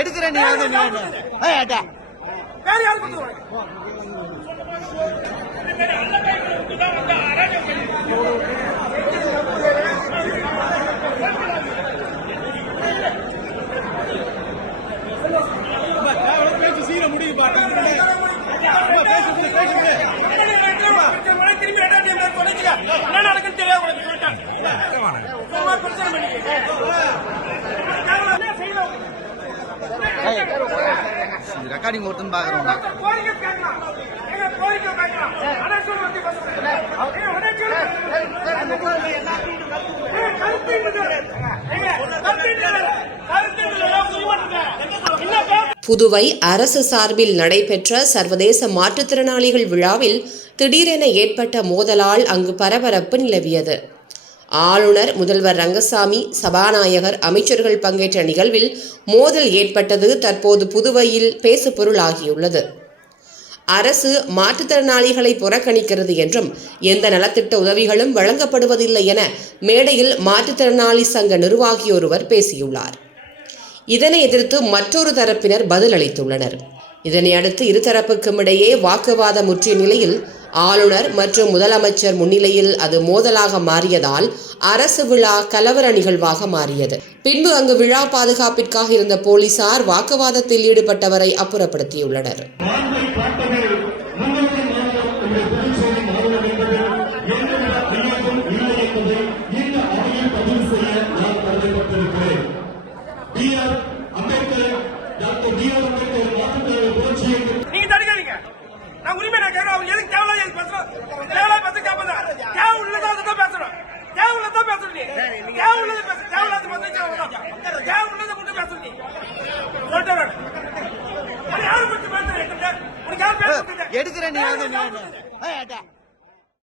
எடுக்கிற நீ பேச்சு சீர முடியும் ரெக்கார்டிங் ஒருத்தன் பாக்குறோம். புதுவை அரசு சார்பில் நடைபெற்ற சர்வதேச மாற்றுத்திறனாளிகள் விழாவில் திடீரென ஏற்பட்ட மோதலால் அங்கு பரபரப்பு நிலவியது. ஆளுநர், முதல்வர் ரங்கசாமி, சபாநாயகர், அமைச்சர்கள் பங்கேற்ற நிகழ்வில் மோதல் ஏற்பட்டது தற்போது புதுவையில் பேசுபொருளாகியுள்ளது. அரசு மாற்றுத்திறனாளிகளை புறக்கணிக்கிறது என்றும் எந்த நலத்திட்ட உதவிகளும் வழங்கப்படுவதில்லை என மேடையில் மாற்றுத்திறனாளி சங்க நிர்வாகி ஒருவர் பேசியுள்ளார். இதனை எதிர்த்து மற்றொரு தரப்பினர் பதிலளித்துள்ளனர். இதனை அடுத்து இருதரப்புக்கும் இடையே வாக்குவாதம் முற்றிய நிலையில் ஆளுநர் மற்றும் முதலமைச்சர் முன்னிலையில் அது மோதலாக மாறியதால் அரசு விழா கலவர நிகழ்வாக மாறியது. பின்பு அங்கு விழா பாதுகாப்பிற்காக இருந்த போலீசார் வாக்குவாதத்தில் ஈடுபட்டவரை அப்புறப்படுத்தியுள்ளனர். நீங்க தடுக்காதீங்க. நான் உரிமை நான் கேட்கிறேன். அவங்க எதுக்கு தேவையில்ல பேசுறோம்? தேவையில்ல பேச கேட்பதா? தேவை உள்ளதான் பேசுறோம். தேவை உள்ளதான் பேசுறோம். நீ தேவை உள்ளது பேச, தேவையில்லாத தேவை உள்ளதை மட்டும் பேசுறோம். நீ சொல்றேன். யாரு பத்தி பேசுறேன்? உனக்கு யார் பேசுறீங்க? எடுக்கிற நீ